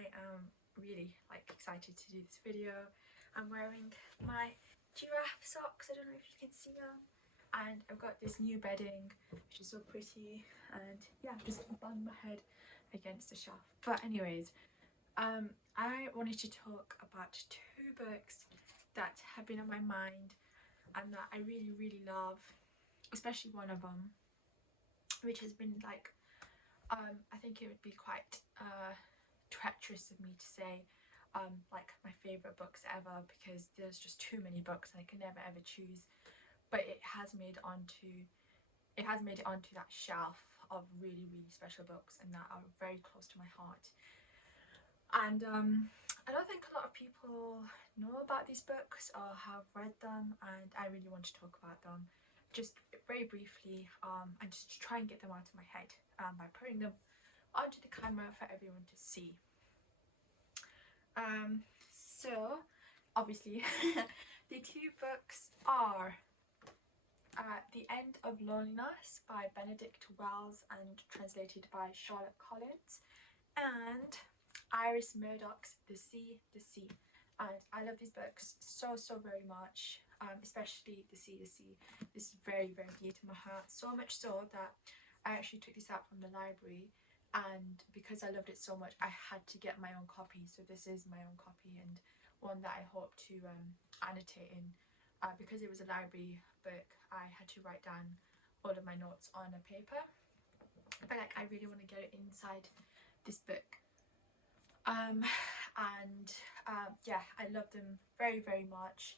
I am really excited to do this video. I'm wearing my giraffe socks, I don't know if you can see them, and I've got this new bedding which is so pretty, and yeah, I'm just banging my head against the shelf. But anyways, I wanted to talk about two books that have been on my mind and that I really love, especially one of them, which has been I think it would be quite treacherous of me to say my favourite books ever, because there's just too many books and I can never ever choose, but it has made it onto that shelf of really special books and that are very close to my heart. And I don't think a lot of people know about these books or have read them, and I really want to talk about them just very briefly, and just try and get them out of my head by putting them onto the camera for everyone to see. So obviously the two books are The End of Loneliness by Benedict Wells and translated by Charlotte Collins, and Iris Murdoch's The Sea, The Sea. And I love these books so very much, especially The Sea, The Sea. This is very dear to my heart, so much so that I actually took this out from the library, and because I loved it so much I had to get my own copy. So this is my own copy, and one that I hope to annotate in. Because it was a library book, I had to write down all of my notes on a paper, but I really want to get it inside this book. Yeah, I love them very much,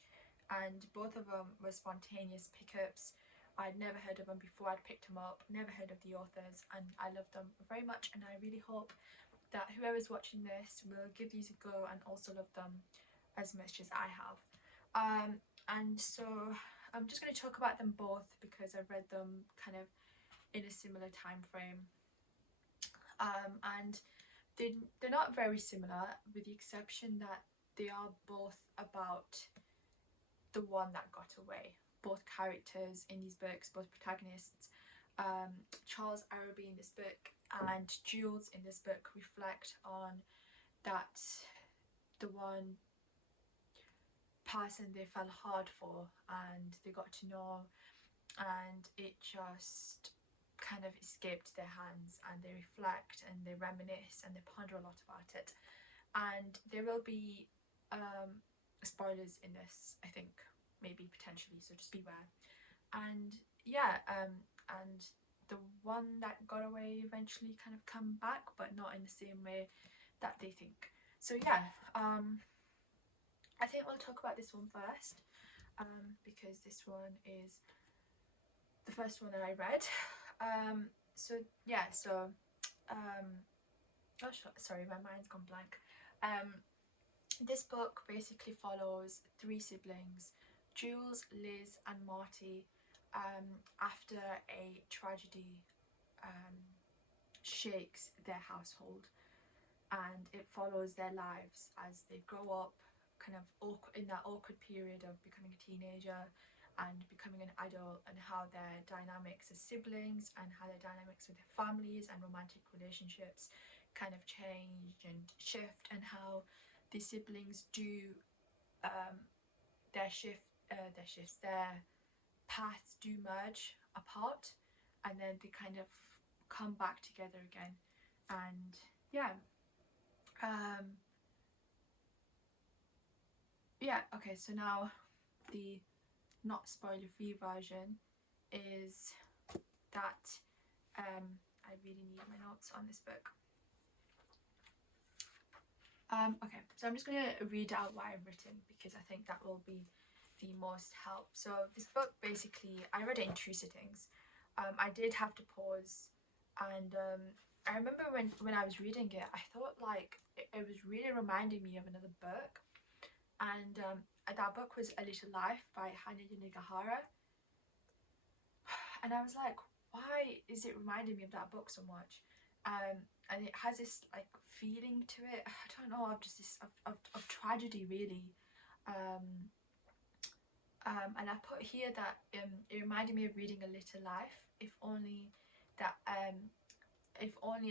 and both of them were spontaneous pickups. I'd never heard of them before, I'd picked them up, never heard of the authors, and I love them very much, and I really hope that whoever's watching this will give these a go and also love them as much as I have. And so I'm just going to talk about them both because I've read them kind of in a similar time frame, and they're not very similar, with the exception that they are both about the one that got away. Both characters in these books, both protagonists, Charles Araby in this book and Jules in this book, reflect on that the one person they fell hard for and they got to know, and it just kind of escaped their hands, and they reflect and they reminisce and they ponder a lot about it. And there will be spoilers in this, I think, maybe potentially, so just beware. And yeah, and the one that got away eventually kind of come back, but not in the same way that they think. So yeah, I think we'll talk about this one first, because this one is the first one that I read. So yeah, so oh sorry, my mind's gone blank. This book basically follows three siblings, Jules, Liz and Marty, after a tragedy shakes their household, and it follows their lives as they grow up, kind of in that awkward period of becoming a teenager and becoming an adult, and how their dynamics as siblings and how their dynamics with their families and romantic relationships kind of change and shift, and how the siblings do their paths do merge apart, and then they kind of come back together again. And yeah, okay, so now the not spoiler free version is that I really need my notes on this book. Okay, so I'm just going to read out what I've written because I think that will be the most help. So this book, basically, I read it in 2 sittings. I did have to pause, and I remember when I was reading it, I thought it was really reminding me of another book, and that book was A Little Life by Hanya Yanagihara, and I was like, why is it reminding me of that book so much? And it has this feeling to it, I don't know, of just this of tragedy really. And I put here that it reminded me of reading A Little Life, if only A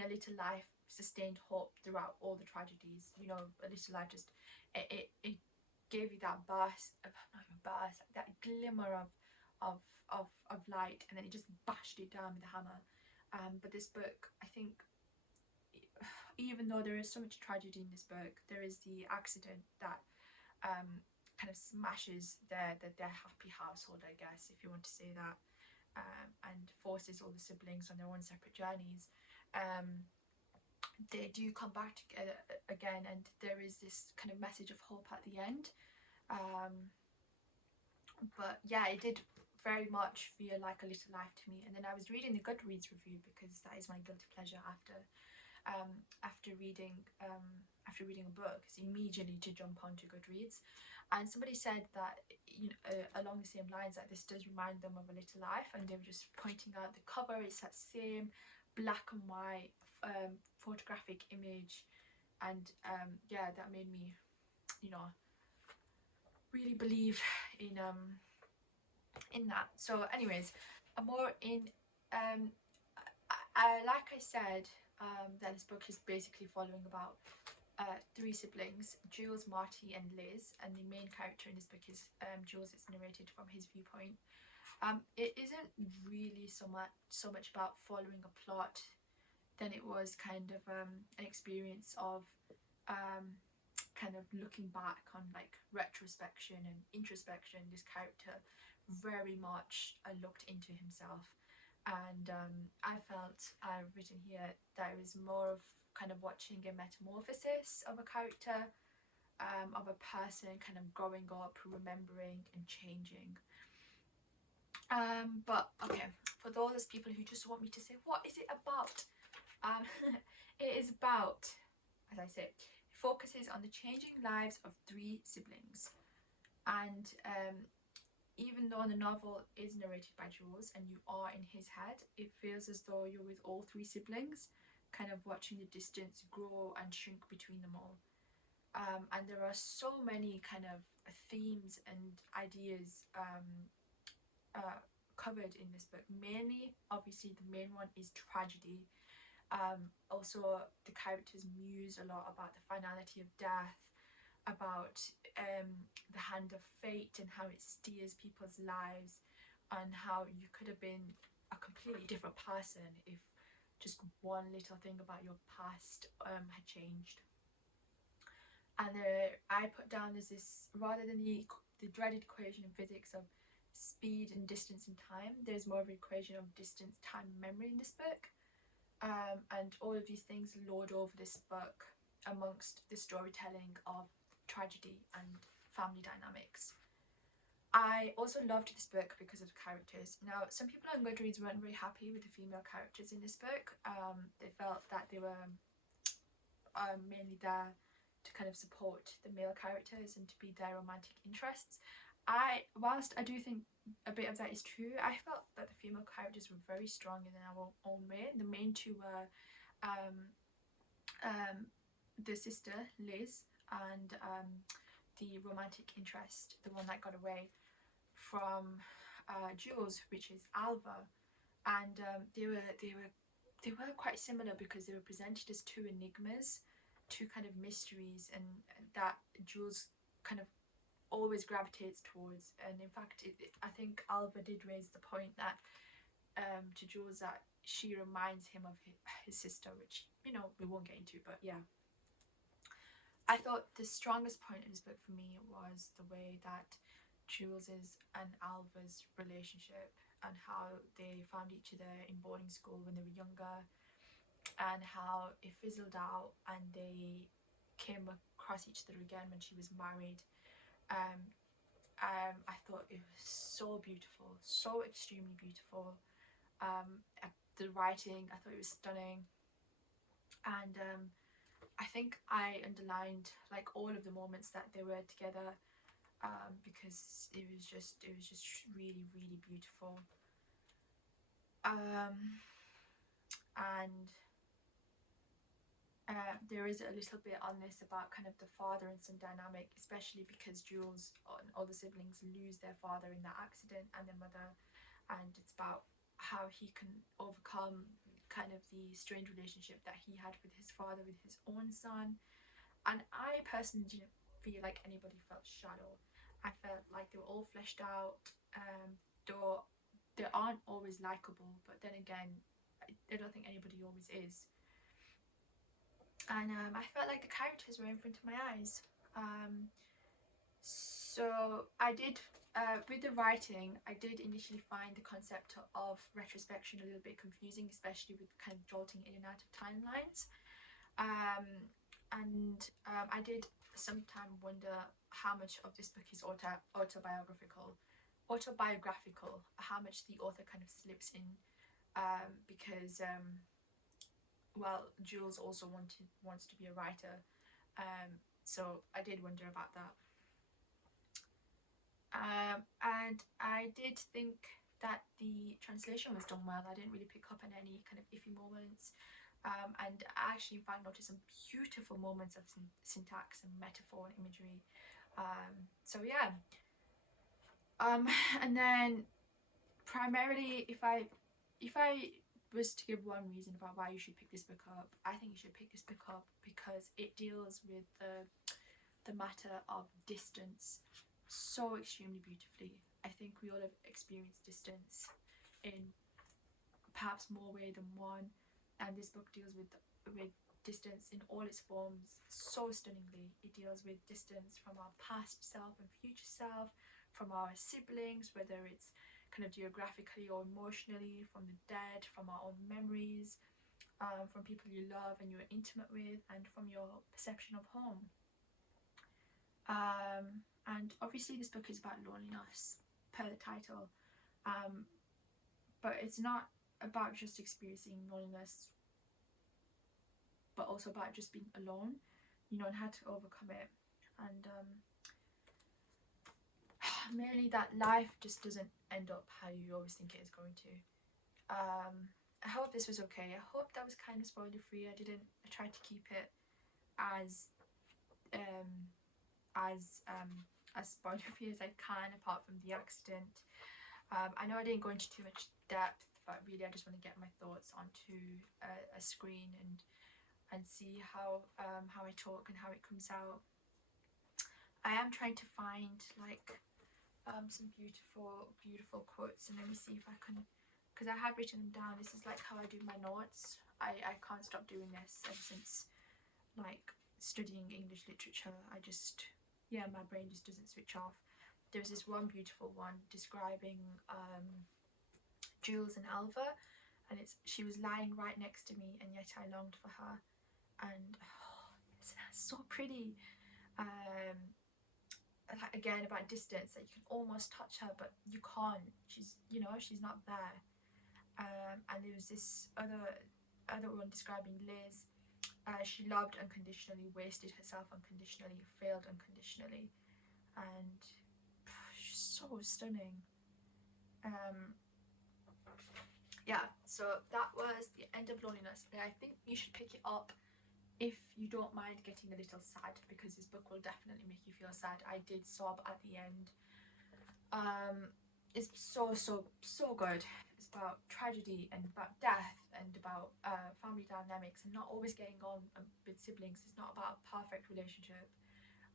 Little Life sustained hope throughout all the tragedies. You know, A Little Life just it gave you that burst of, not even burst, that glimmer of light, and then it just bashed it down with a hammer. But this book, I think, even though there is so much tragedy in this book, there is the accident that kind of smashes their happy household, I guess, if you want to say that, and forces all the siblings on their own separate journeys. They do come back together again, and there is this kind of message of hope at the end. But yeah, it did very much feel like A Little Life to me. And then I was reading the Goodreads review, because that is my guilty pleasure after reading a book, is immediately to jump onto Goodreads. And somebody said that, you know, along the same lines, that this does remind them of A Little Life, and they were just pointing out the cover is that same black and white photographic image, and yeah, that made me, you know, really believe in that. So anyways, more in like I said, that this book is basically following about three siblings, Jules, Marty and Liz, and the main character in this book is Jules. It's narrated from his viewpoint. It isn't really so much about following a plot than it was kind of an experience of kind of looking back on, like, retrospection and introspection. This character very much looked into himself, and I felt, I've written here, that it was more of kind of watching a metamorphosis of a character, of a person kind of growing up, remembering and changing. But okay, for those people who just want me to say, what is it about? It is about, as I said, it focuses on the changing lives of three siblings. And even though the novel is narrated by Jules and you are in his head, it feels as though you're with all three siblings, kind of watching the distance grow and shrink between them all. And there are so many kind of themes and ideas covered in this book. Mainly, obviously, the main one is tragedy. Also, the characters muse a lot about the finality of death, about the hand of fate and how it steers people's lives, and how you could have been a completely different person if just one little thing about your past had changed. And I put down, there's this, rather than the dreaded equation in physics of speed and distance and time, there's more of an equation of distance, time and memory in this book. And all of these things lord over this book amongst the storytelling of tragedy and family dynamics. I also loved this book because of the characters. Now, some people on Goodreads weren't very happy with the female characters in this book. They felt that they were mainly there to kind of support the male characters and to be their romantic interests. Whilst I do think a bit of that is true, I felt that the female characters were very strong in their own way. The main two were the sister Liz and the romantic interest, the one that got away from Jules, which is Alva. And they were quite similar because they were presented as two enigmas, two kind of mysteries, and that Jules kind of always gravitates towards. And in fact, I think Alva did raise the point that to Jules, that she reminds him of his sister, which, you know, we won't get into, but yeah. I thought the strongest point in this book for me was the way that Jules's and Alva's relationship, and how they found each other in boarding school when they were younger, and how it fizzled out and they came across each other again when she was married. I thought it was so beautiful, so extremely beautiful. The writing, I thought it was stunning, and I think I underlined, like, all of the moments that they were together, because it was just really, really beautiful. And there is a little bit on this about kind of the father and son dynamic, especially because Jules and all the siblings lose their father in that accident, and their mother, and it's about how he can overcome kind of the strange relationship that he had with his father, with his own son. And I personally didn't feel like anybody felt shallow. I felt like they were all fleshed out, though they aren't always likable, but then again, I don't think anybody always is. And I felt like the characters were in front of my eyes. So I did, with the writing, I did initially find the concept of retrospection a little bit confusing, especially with kind of jolting in and out of timelines. I did sometimes wonder how much of this book is autobiographical, how much the author kind of slips in, because well, Jules also wants to be a writer, so I did wonder about that. And I did think that the translation was done well. I didn't really pick up on any kind of iffy moments, and I actually in fact noticed some beautiful moments of syntax and metaphor and imagery. So yeah. And then primarily, if I was to give one reason about why you should pick this book up, I think you should pick this book up because it deals with the matter of distance so extremely beautifully. I think we all have experienced distance in perhaps more way than one, and this book deals with distance in all its forms so stunningly. It deals with distance from our past self and future self, from our siblings, whether it's kind of geographically or emotionally, from the dead, from our own memories, from people you love and you're intimate with, and from your perception of home. And obviously this book is about loneliness, per the title, but it's not about just experiencing loneliness, but also about just being alone, you know, and how to overcome it. And mainly that life just doesn't end up how you always think it is going to. I hope this was okay. I hope that was kind of spoiler free. I tried to keep it as spoiler free as I can, apart from the accident. I know I didn't go into too much depth, but really I just want to get my thoughts onto a screen and see how I talk and how it comes out. I am trying to find like some beautiful quotes, and let me see if I can, because I have written them down. This is like how I do my notes. I can't stop doing this ever since like studying English literature. My brain just doesn't switch off. There was this one beautiful one describing Jules and Alva, and she was lying right next to me, and yet I longed for her. And it's so pretty. Again, about distance, that you can almost touch her but you can't. She's not there. And there was this other one describing Liz. She loved unconditionally, wasted herself unconditionally, failed unconditionally, and she's so stunning. Yeah, so that was The End of Loneliness, and I think you should pick it up if you don't mind getting a little sad, because this book will definitely make you feel sad. I did sob at the end. It's so good. It's about tragedy and about death and about family dynamics and not always getting on with siblings. It's not about a perfect relationship,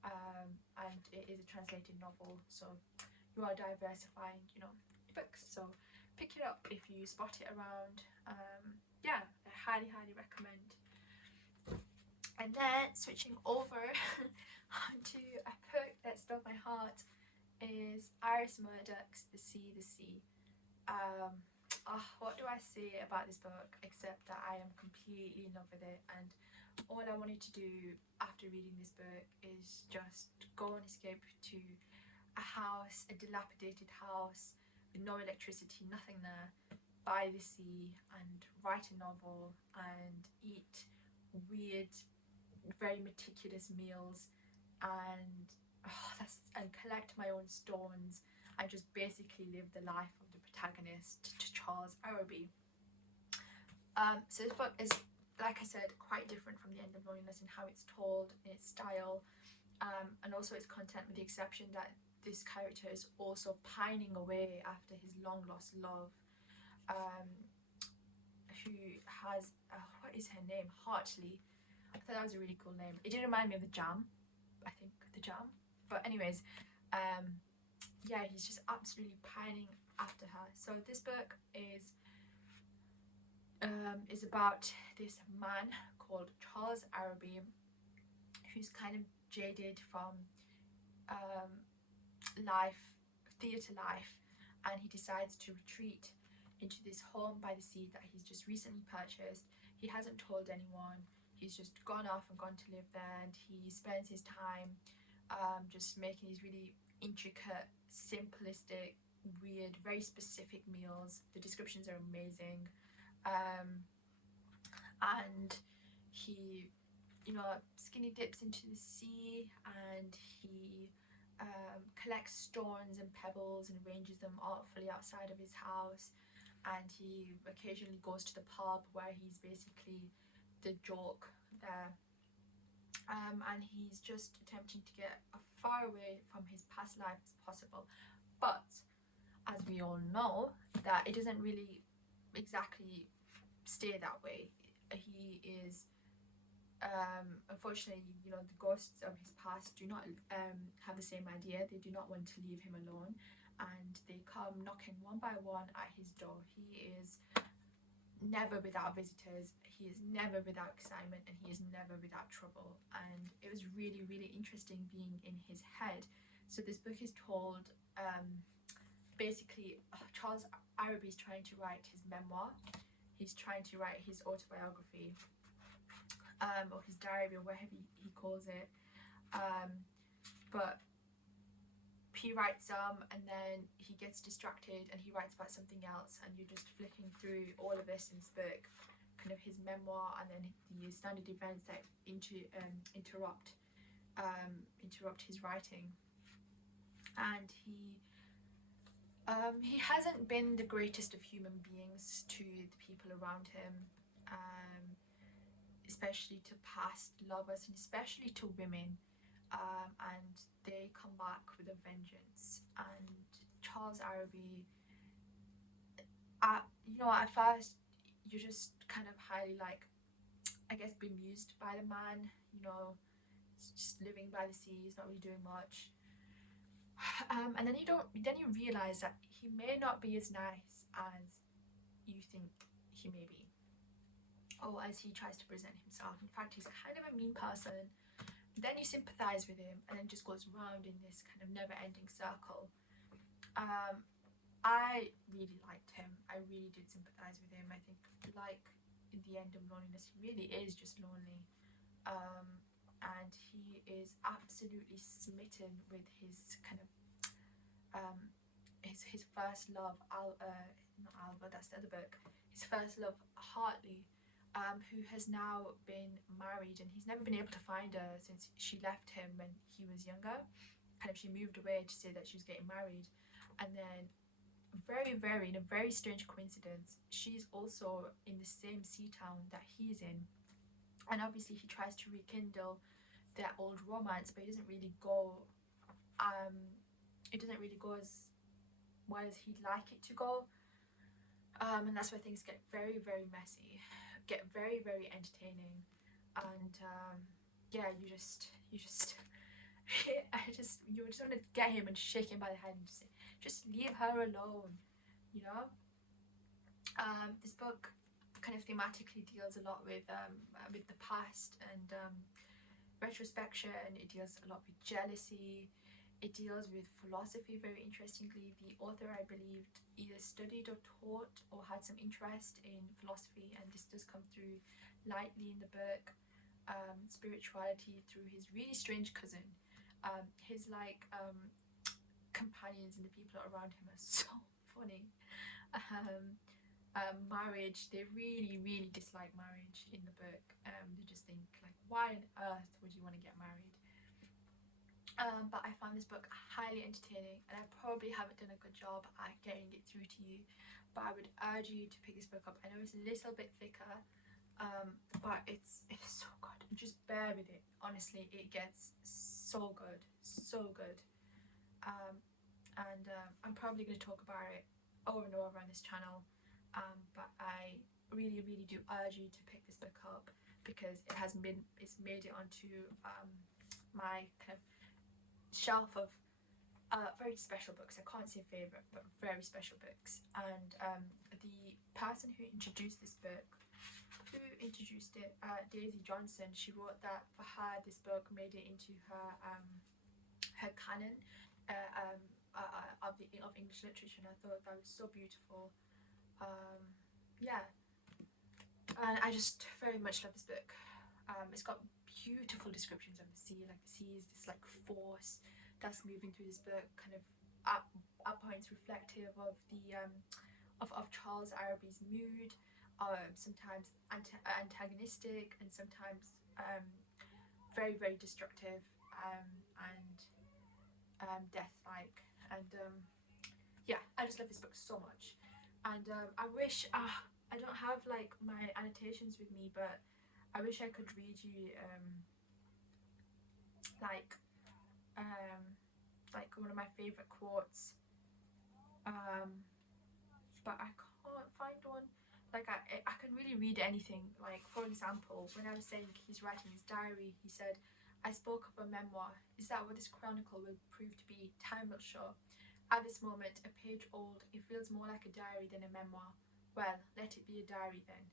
and it is a translated novel, so you are diversifying, your books. So pick it up if you spot it around. Yeah, I highly recommend. And then switching over onto a book that stole my heart is Iris Murdoch's The Sea. What do I say about this book except that I am completely in love with it, and all I wanted to do after reading this book is just go and escape to a dilapidated house with no electricity, nothing there, by the sea, and write a novel and eat weird, very meticulous meals, and collect my own stones, and just basically live the life of the protagonist, to Charles Araby. So this book is, like I said, quite different from The End of Loneliness in how it's told, in its style, and also its content, with the exception that this character is also pining away after his long lost love, who has what is her name? Hartley. I thought that was a really cool name. It did remind me of the Jam, I think, the Jam. But anyways, yeah, he's just absolutely pining after her. So this book is about this man called Charles Araby, who's kind of jaded from theatre life, and he decides to retreat into this home by the sea that he's just recently purchased. He hasn't told anyone. He's just gone off and gone to live there, and he spends his time just making these really intricate, simplistic, weird, very specific meals. The descriptions are amazing. And he, you know, skinny dips into the sea, and he collects stones and pebbles and arranges them artfully outside of his house. And he occasionally goes to the pub where he's basically the joke there. And he's just attempting to get as far away from his past life as possible. But as we all know, that it doesn't really exactly stay that way. He is unfortunately, you know, the ghosts of his past do not have the same idea. They do not want to leave him alone, and they come knocking one by one at his door. He is never without visitors, he is never without excitement, and he is never without trouble. And it was really, really interesting being in his head. So this book is told basically Charles Araby is trying to write his memoir. He's trying to write his autobiography, or his diary, or whatever he calls it. But he writes some, and then he gets distracted and he writes about something else, and you're just flicking through all of this in this book, kind of his memoir, and then the standard events that interrupt his writing. And he hasn't been the greatest of human beings to the people around him, especially to past lovers, and especially to women. And they come back with a vengeance. And Charles Araby, you know, at first you're just kind of highly, like, I guess, bemused by the man. You know, he's just living by the sea, he's not really doing much. And then you realize that he may not be as nice as you think he may be, or as he tries to present himself. In fact, he's kind of a mean person. Then you sympathize with him, and then just goes round in this kind of never-ending circle. I really liked him. I really did sympathize with him. I think, like, in the end of loneliness, he really is just lonely. And he is absolutely smitten with his kind of his first love, not Alva, that's the other book. His first love, Hartley, who has now been married, and he's never been able to find her since she left him when he was younger. Kind of, she moved away to say that she was getting married, and then in a very strange coincidence, she's also in the same sea town that he's in. And obviously he tries to rekindle their old romance, but it doesn't really go as well as he'd like it to go. And that's where things get very, very messy, get very, very entertaining. And yeah, you just want to get him and shake him by the head and just leave her alone, you know. This book kind of thematically deals a lot with the past and retrospection. It deals a lot with jealousy. It deals with philosophy very interestingly. The author, I believe, either studied or taught or had some interest in philosophy, and this does come through lightly in the book. Spirituality through his really strange cousin. His companions and the people around him are so funny. Marriage, they really, really dislike marriage in the book. They just think, like, why on earth would you want to get married? But I found this book highly entertaining, and I probably haven't done a good job at getting it through to you, but I would urge you to pick this book up. I know it's a little bit thicker, but it's so good. Just bear with it. Honestly, it gets so good, so good. And I'm probably going to talk about it over and over on this channel, but I really do urge you to pick this book up, because it's made it onto my kind of shelf of very special books. I can't say favourite, but very special books. And the person who introduced this book, Daisy Johnson, she wrote that for her this book made it into her canon of English literature, and I thought that was so beautiful. Yeah, and I just very much love this book. It's got beautiful descriptions of the sea, like the sea is this like force that's moving through this book, kind of at points reflective of the of Charles Araby's mood, sometimes antagonistic, and sometimes very destructive, and death-like. And yeah, I just love this book so much. And I wish I don't have like my annotations with me, but I wish I could read you like one of my favourite quotes, but I can't find one. Like I can really read anything. Like, for example, when I was saying he's writing his diary, he said, "I spoke of a memoir. Is that what this chronicle will prove to be? Time will show. At this moment, a page old, it feels more like a diary than a memoir. Well, let it be a diary then.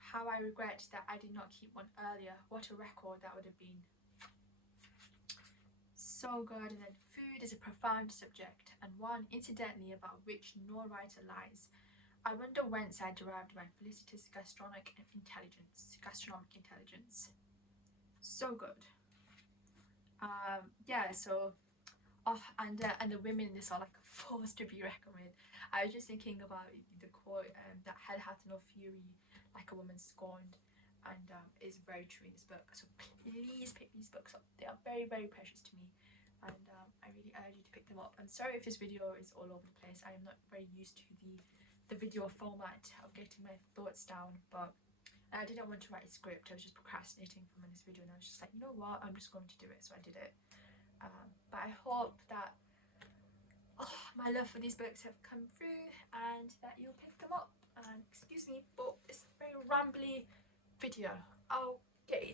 How I regret that I did not keep one earlier. What a record that would have been." So good. And then, food is a profound subject, and one, incidentally, about which no writer lies. I wonder whence I derived my felicitous gastronomic intelligence. So good. Yeah, so and the women in this are like forced to be reckoned with. I was just thinking about the quote that hell hath no fury like a woman scorned, and is very true in this book. So please pick these books up. They are very precious to me, and I really urge you to pick them up. I'm sorry if this video is all over the place. I am not very used to the video format of getting my thoughts down, but I didn't want to write a script. I was just procrastinating from this video, and I was just like, you know what, I'm just going to do it. So I did it. But I hope that my love for these books have come through, and that you'll pick them up. And excuse me, but it's a very rambly video. Oh.